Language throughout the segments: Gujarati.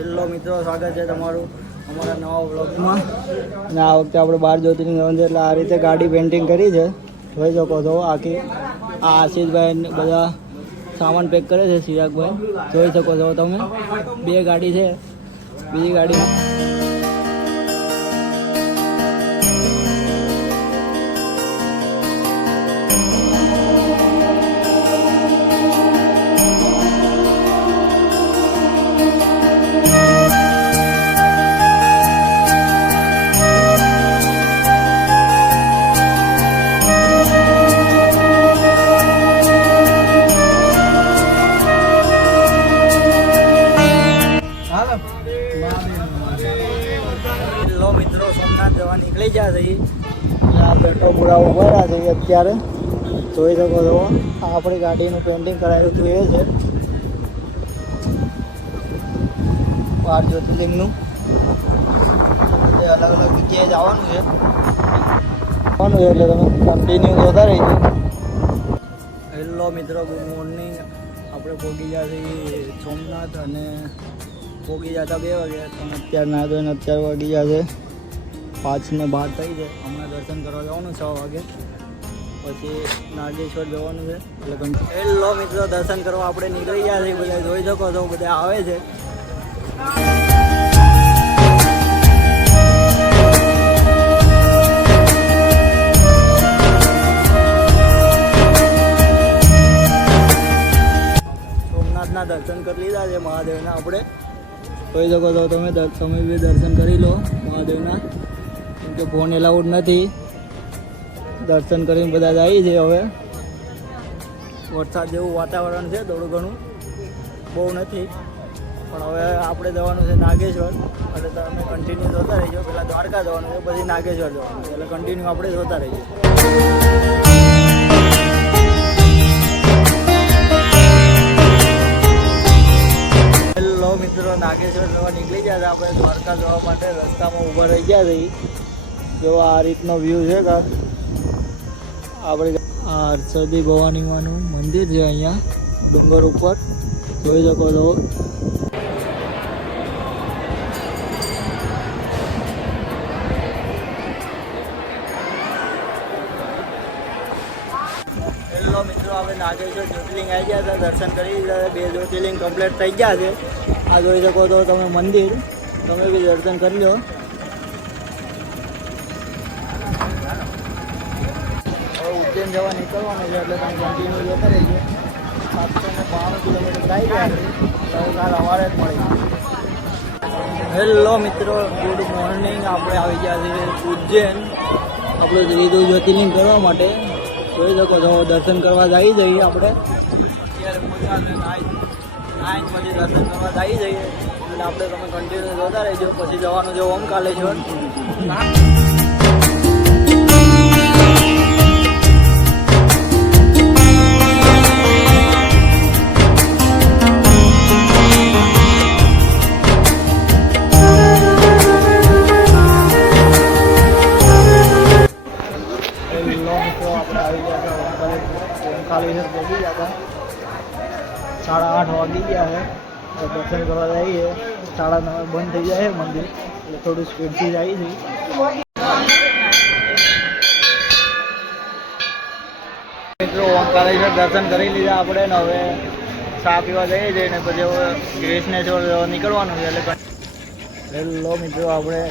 હેલો મિત્રો, સ્વાગત છે તમારું અમારા નવા વ્લોગમાં. અને આ વખતે આપણે 12 જ્યોતિર્લિંગ જવાનું છે, એટલે આ રીતે ગાડી પેઇન્ટિંગ કરી છે. જોઈ શકો છો આખી. આ આશીષભાઈ બધા સામાન પેક કરે છે. ચિરાગભાઈ જોઈ શકો છો તમે. 2 ગાડી છે, બીજી ગાડી મિત્રો સોમનાથ જવા નીકળી ગયા છે. આ બેટો પૂરા ઉભા રહ્યા છે અત્યારે. જોઈ શકો છો આપણી ગાડીનું પેઇન્ટિંગ કરાવ્યું હતું એ છે 12 જ્યોતિર્લિંગનું. અલગ અલગ જગ્યાએ જવાનું છે એટલે તમે કન્ટિન્યુ જોતા રહીજો. હેલો મિત્રો, ગુડ મોર્નિંગ. આપણે પહોંચી ગયા છીએ સોમનાથ અને પહોંચી જતા 2 વાગ્યા. પણ અત્યારે ના ધોઈને અત્યારે વાગી ગયા છે 5 ને 12 થઈ છે. હમણાં દર્શન કરવા જવાનું 6 વાગે, પછી નાગેશ્વર જવાનું છે. એટલે હેલો મિત્રો, દર્શન કરવા આપણે નીકળી ગયા છીએ. બધા જોઈ શકો છો, બધા આવે છે. સોમનાથના દર્શન કરી લીધા છે મહાદેવના આપણે. જોઈ શકો છો તમે બી દર્શન કરી લો મહાદેવના. કેમ કે ફોન એલાઉડ નથી. દર્શન કરીને બધા જાય છે. હવે વરસાદ જેવું વાતાવરણ છે, થોડું ઘણું, બહુ નથી. પણ હવે આપણે જવાનું છે નાગેશ્વર. એટલે તમે કન્ટિન્યુ જોતા રહીજો. પહેલાં દ્વારકા જવાનું છે, પછી નાગેશ્વર જવાનું છે. એટલે કન્ટિન્યુ આપણે જોતા રહીજો. હેલો મિત્રો, નાગેશ્વર જવા નીકળી ગયા હતા આપણે. દ્વારકા જવા માટે રસ્તામાં ઊભા રહી ગયા હતા. જો આ રીતનો વ્યૂ છે કા. આપણે આ હરસદી ભવાની માનું મંદિર છે અહીંયા ડુંગર ઉપર. જોઈ શકો છો. હેલો મિત્રો, આપણે નાગેશ્વર જ્યોતિર્લિંગ આવી ગયા હતા. દર્શન કરી દીધા. 2 જ્યોતિર્લિંગ કમ્પ્લીટ થઈ ગયા છે. આ જોઈ શકો છો તમે મંદિર. તમે બી દર્શન કરી લો. હવે ઉજ્જૈન જવા નીકળવાનું છે, એટલે તમે કન્ટિન્યુ જતા રહીએ. 792 કિલોમીટર થઈ ગયા છે. તો કાલ સવારે જ મળી. હેલો મિત્રો, ગુડ મોર્નિંગ. આપણે આવી ગયા છીએ ઉજ્જૈન આપણું ત્રીજું જ્યોતિર્લિંગ કરવા માટે. જોઈ શકો છો દર્શન કરવા જઈ જઈએ આપણે. અત્યારે પછી દર્શન કરવા જઈ જઈએ. એટલે આપણે તમે કન્ટિન્યુ જોતા રહેજો. પછી જવાનું છે ઓમકાલેશ્વર. ઓમકાલેશ્વર પહોંચી જતા 8:30 વાગી ગયા છે. દર્શન કરવા જઈએ. 9:30 બંધ થઈ જાય મંદિર, એટલે થોડું સ્પીડથી જાય છે. મિત્રો, ઓમકાલેશ્વર દર્શન કરી લીધા આપણે ને હવે ચા પીવા જઈએ છીએ ને પછી હવે કૃષ્ણેશ્વર નીકળવાનું છે. એટલે હેલો મિત્રો, આપણે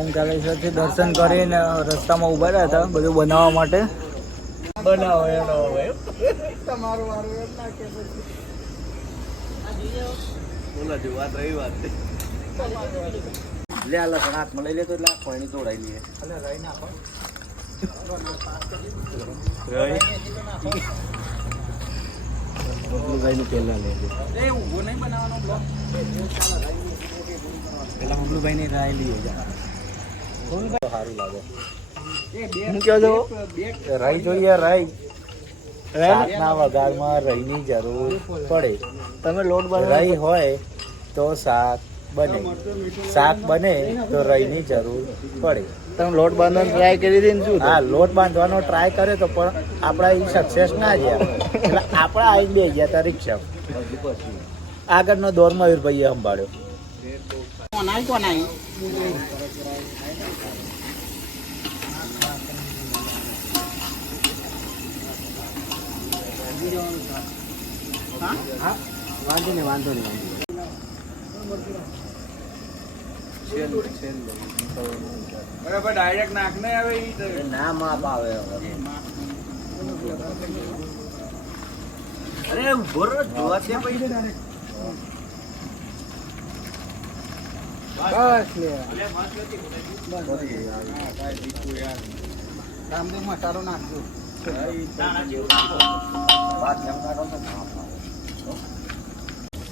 ઓમકાલેશ્વરથી દર્શન કરીને રસ્તામાં ઊભા રહ્યા હતા બધું બનાવવા માટે. બનાવો એનો હવે તમારું મારું એમ ના કે બોલા જો વાત રહી વાત લે આલા પણ હાથમાં લઈ લે તો એટલે આ પાણી તોડાઈ લઈએ. એટલે રહી નાખો ભાઈનું પહેલા લેજો. એ ઊભો નહીં બનાવવાનો બ્લોક. પેલા હમલુભાઈને રાય લઈએ સારું લાગે. હું કહો છો રાઈ જોઈએ. રાઈ શાકના વઘારમાં રાઈની જરૂર પડે. તમે લોટ રાઈ હોય તો શાક બને, શાક બને તો રાઈની જરૂર પડે. તમે લોટ બાંધવાનો ટ્રાય કરી હતી ને શું? હા, લોટ બાંધવાનો ટ્રાય કર્યો તો પણ આપણા સક્સેસ ના ગયા. એટલે આપણા આવી બે ગયા હતા રિક્ષા. આગળનો દોર મયુરભાઈએ સંભાળ્યો. કોણ આવી વાંધો નહીં બરાબર ડાયરેક્ટ નાખ ને આવે ના માપ આવે અરે ઉભો રહો જોવા છે ભાઈ રામદેવ મસાલો નાખજો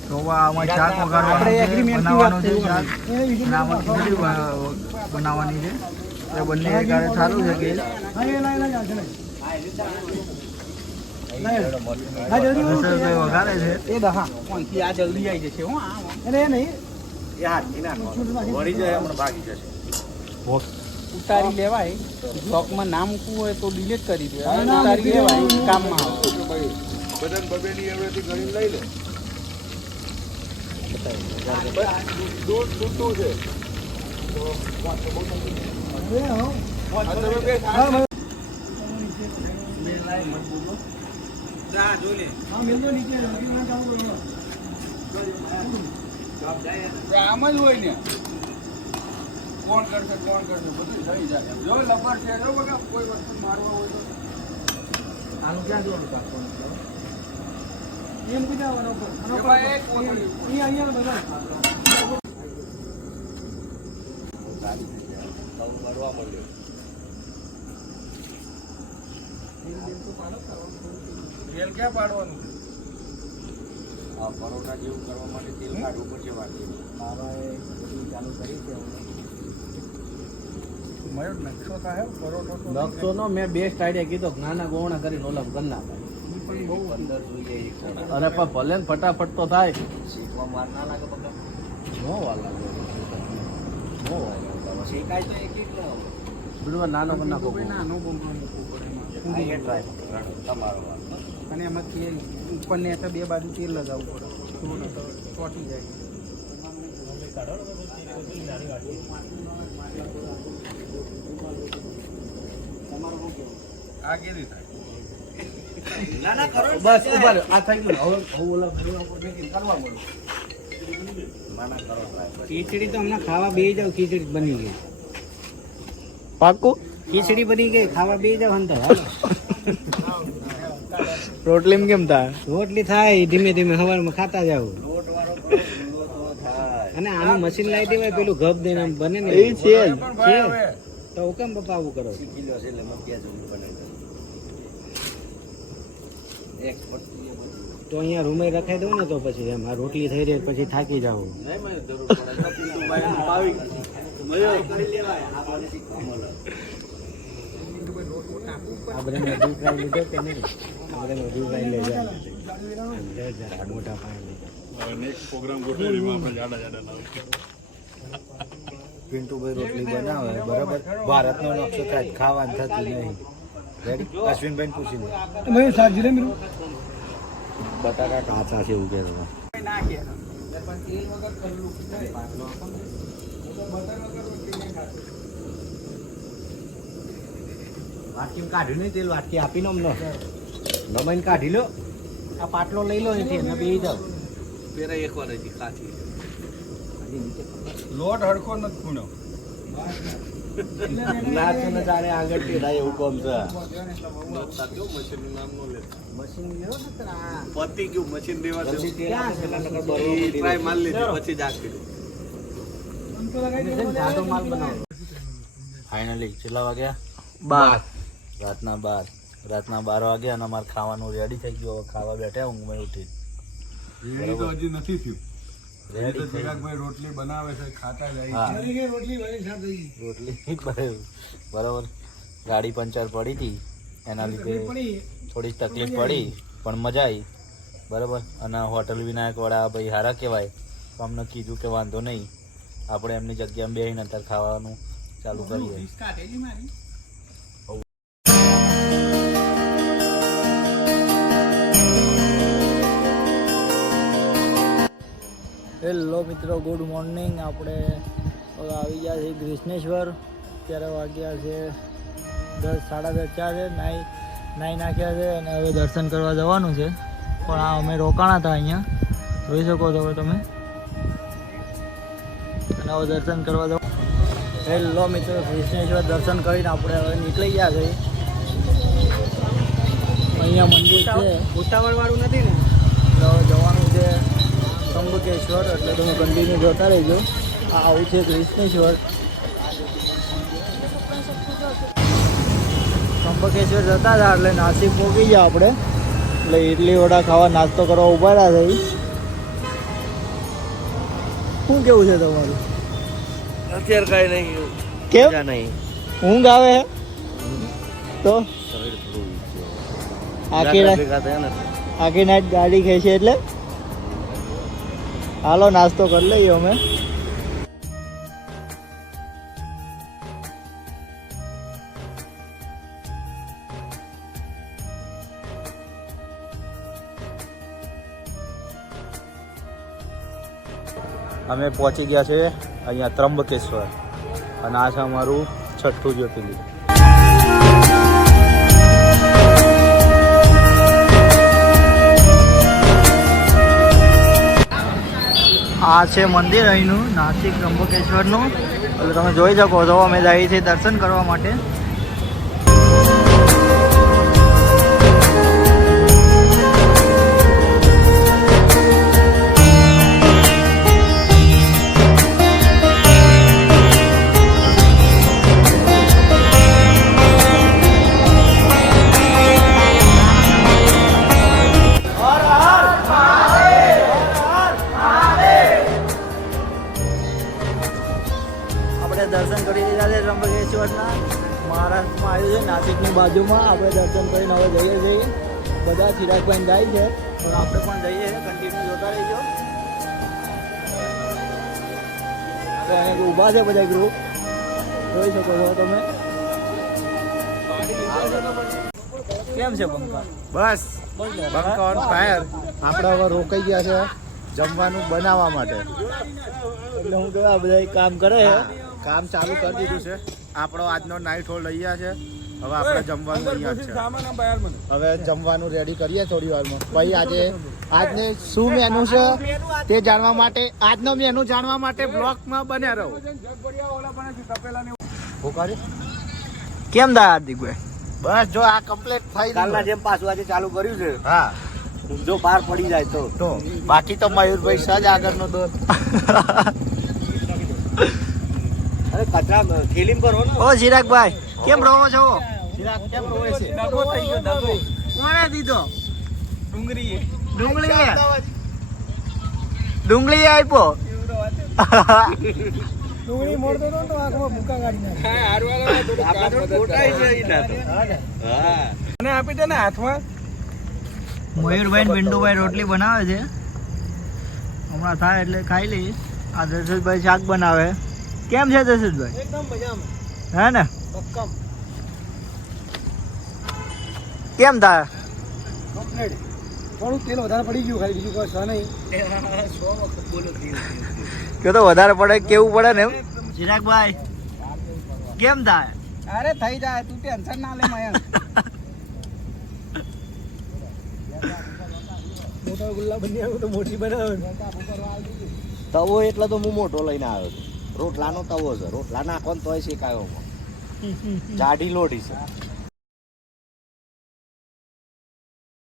તો આમાં શાક બનાવવાનું છે શાક અને આમાં ખીચડી બનાવવાની છે એ બંને એકારે ચાલુ છે કે વઘારે છે એ દહા કોણથી આ જલ્દી આવી જશે હું અરે નહીં એ હાથથી નાખો વળી જાય હમણાં ભાગી જશે ઉતારી લેવાય બ્લોકમાં ના મૂકવું હોય તો ડિલીટ કરી દે ઉતારી લેવાય કામમાં આવે બટન બબેની એવરેથી ગણીને લઈ લે દૂધ છૂટું છે આમ જ હોય ને કોણ કરશે બધું થઈ જાય જો લબર છે જો બગા કોઈ વસ્તુ મારવા હોય તો આનું ક્યાં જોવાનું પાકવાનું એમ કીધા એક કોથળી અહીંયા બધા મારવા મળ્યો તેલ ક્યાં પાડવાનું આ પરોઠા જેવું કરવા માટે તેલ કાઢવું પડશે વાટી ચાલુ કરી છે મયુર નકશો થાય પરોઠો તો નકશો નો મેં બેસ્ટ આઈડિયા કીધો નાના ગોવણા કરીને ઓલા કરી નાખાય અંદર જોઈએ અરે પણ ભલે ને ફટાફટ તો થાય શીખવા માર ના લાગે પગલા નો વાર લાગે નો વાર લાગે શેકાય તો એક બિલકુલ નાનો કરી નાખો નાનો બોમ્બમાં મૂકવું પડે એ ટ્રાય તમારો અને એમાં તેલ ઉપરને એટલે બે બાજુ તેલ લગાવવું પડે ચોટી જાય આ કેવી થાય બસ ઉભા રહ્યો. આ થઈ ગયું હવે ઓલા ભરવા પર મેકીને કરવા મળ્યું ખીચડી તો હમણાં ખાવા બેસી જાવ ખીચડી બની ગઈ પાકું ખીચડી બની ગઈ ખાવા બેસી જાવ અંદર હાલો રોટલી કેમ થાય રોટલી થાય ધીમે ધીમે સવારમાં ખાતા જાવ અને આનું મશીન લાવી દેવાય પેલું ગપ દઈને આમ બને ને એ છે જ. છે તો કેમ પપ્પા આવું કરો કિલો છે એટલે મગ્યા જેવું બને એક તો અહીંયા રૂમે રખાઈ દઉં ને તો પછી એમ આ રોટલી થઈ રહી પછી થાકી જાવ જરૂર પડે પાવી કરી લેવાય આપણે શીખવા મળે આ બધા ડૂબ ફ્રાય લીધો કે નહીં આ બધા ડૂબ ફ્રાય લઈ જાય મોટા પાણી નેક્સ્ટ પ્રોગ્રામ ગોઠવીએ એમાં આપણે જાડા જાડા લાવીએ પિન્ટુભાઈ રોટલી બનાવે બરાબર ભારતનો નકશો થાય ખાવાનું થતું નહીં રેડી અશ્વિનભાઈ પૂછી લે બટાકા કાચા છે એવું કે વાટકી કાઢ્યું નહીં તેલ વાટકી આપીને અમને નમાઈને કાઢી લો આ પાટલો લઈ લો અહીંથી અને બે જાવ પેલા એક વાર હજી કાચી લોટ હડકો નથી ખૂણો નાચે ને તારે આગળ ટેડાય એવું કોમ છે મશીન નામ નો લે મશીન લ્યો ને તારા પતી ગયું મશીન દેવા દે ક્યાં છે ટ્રાય માર લીધી પછી જ આખી જાડો માલ બનાવો ફાઇનલી કેટલા વાગ્યા 12 રાતના 12 વાગ્યા અને અમારે ખાવાનું રેડી થઈ ગયું હવે ખાવા બેઠા ઊંઘમાં ઉઠી રેડી તો હજી નથી થયું રેડી તો ચિરાગભાઈ રોટલી બનાવે છે ખાતા જાય હા. રોટલી બરાબર ગાડી પંચર પડી હતી એના લીધે થોડી તકલીફ પડી પણ મજા આવી બરાબર અને હોટલ વિનાયક વાળા ભાઈ હારા કહેવાય તો અમને કીધું કે વાંધો નહીં આપણે એમની જગ્યામાં બેસીને અત્યારે ખાવાનું ચાલુ કરીએ એ હેલો મિત્રો, ગુડ મોર્નિંગ. આપણે હવે આવી ગયા છીએ ગ્રીષ્ણેશ્વર. અત્યારે વાગ્યા છે 10, સાડા 10 છે. નાઈ નાખ્યા છે અને હવે દર્શન કરવા જવાનું છે. પણ આ અમે રોકાણા હતા અહીંયા, જોઈ શકો છો હવે તમે. અને હવે દર્શન કરવા જવાનું. હેલો મિત્રો, ગ્રીષ્ણેશ્વર દર્શન કરીને આપણે હવે નીકળી ગયા છે. અહીંયા મંદિર છે, ઉતાવળ વાળું નથી ને? એટલે હવે જવાનું છે ત્રંબકેશ્વર. એટલે તમે કન્ટિન્યુ જોતા રહેજો. આ આવું છે ગ્રીષ્ણેશ્વર. ત્રંબકેશ્વર જતા હતા એટલે નાસિક પહોંચી ગયા આપણે. એટલે ઇડલી વડા ખાવા નાસ્તો કરવા ઊભા રહ્યા છે. શું કેવું છે તમારું? અત્યારે કાંઈ નહીં. કેમ નહીં ઊંઘ આવે તો આખી નાઈટ ગાડી ખેંચે એટલે હાલો નાસ્તો કરી લઈએ અમે. અમે પહોંચી ગયા છે અહીંયા ત્રંબકેશ્વર અને આ છે અમારું 6થું જ્યોતિર્લિંગ. આ છે મંદિર અહીંનું, નાસિક ત્રંબકેશ્વરનું. એટલે તમે જોઈ શકો છો અમે જઈએ છીએ દર્શન કરવા માટે. દર્શન કરી દીધા છે ત્રંબકેશ્વરના. મહારાષ્ટ્રમાં આવ્યું છે, નાસિકની બાજુમાં. આપણે દર્શન કરીને હવે જઈએ છીએ. બધા ચિરાગભાઈ જાય છે પણ આપણે પણ જઈએ છીએ. કન્ટિન્યુ જોતા રહીજો. આપણે અહીંયા ઊભા છે બધા ગ્રુપ, જોઈ શકો છો તમે. કેમ છે બંકા? બસ બંકા ઓન ફાયર. આપણે હવે રોકાઈ ગયા છે જમવાનું બનાવવા માટે. એટલે હું કહું આ બધા કામ કરે છે. કામ ચાલુ કરી દીધું છે. આપણો આજનો નાઇટ હોલ્ડ અહીંયા છે. હવે આપણે જમવાનું અહીંયા જ છે. હવે જમવાનું રેડી કરીએ થોડી વારમાં. ભાઈ આજને શું મેનુ છે તે જાણવા માટે, આજનો મેનુ જાણવા માટે બ્લોગમાં બન્યા રહો. કેમ દા હાર્દિકભાઈ? બસ જો આ કમ્પ્લીટ થઈ કાલના જેમ પાછું આજે ચાલુ કર્યું છે. હા, જો બહાર પડી જાય તો બાકી તો મયુરભાઈ સજ આગળનો દોર. અરે કચરા ખેલીમ કરો ને. ઓ ચિરાગભાઈ કેમ રહો છો? ચિરાગ કેમ રોવે છે? દગો થઈ ગયો, દગો. કોણે દીધો? ડુંગળી ડુંગળી આપ્યો. ડુંગળી મોડતો તો આંખમાં ભૂકા કાઢી અને આપી દે ને હાથમાં. મયુરભાઈ ને બિંદુભાઈ રોટલી બનાવે છે. હમણાં થાય એટલે ખાઈ લઈએ. આ દશરથભાઈ શાક બનાવે. કેમ છે દશરથભાઈ? એકદમ મજામાં. હે ને? કેમ થાય? થોડું તેલ વધારે પડી ગયું, ખાલી બીજું કોઈ નહીં. કે તો વધારે પડે કેવું પડે ને એમ. ચિરાગભાઈ કેમ થાય? અરે થઈ જાય, તું ટેન્શન ના લે મયંક. મોટા ગુલ્લા બની આવ્યો તો મોટી બનાવે. તવો એટલે તો હું મોટો લઈને આવ્યો છું. રોટલાનો તવો છે, રોટલા નાખો તોય શેકાયો. જાડી લોઢી છે.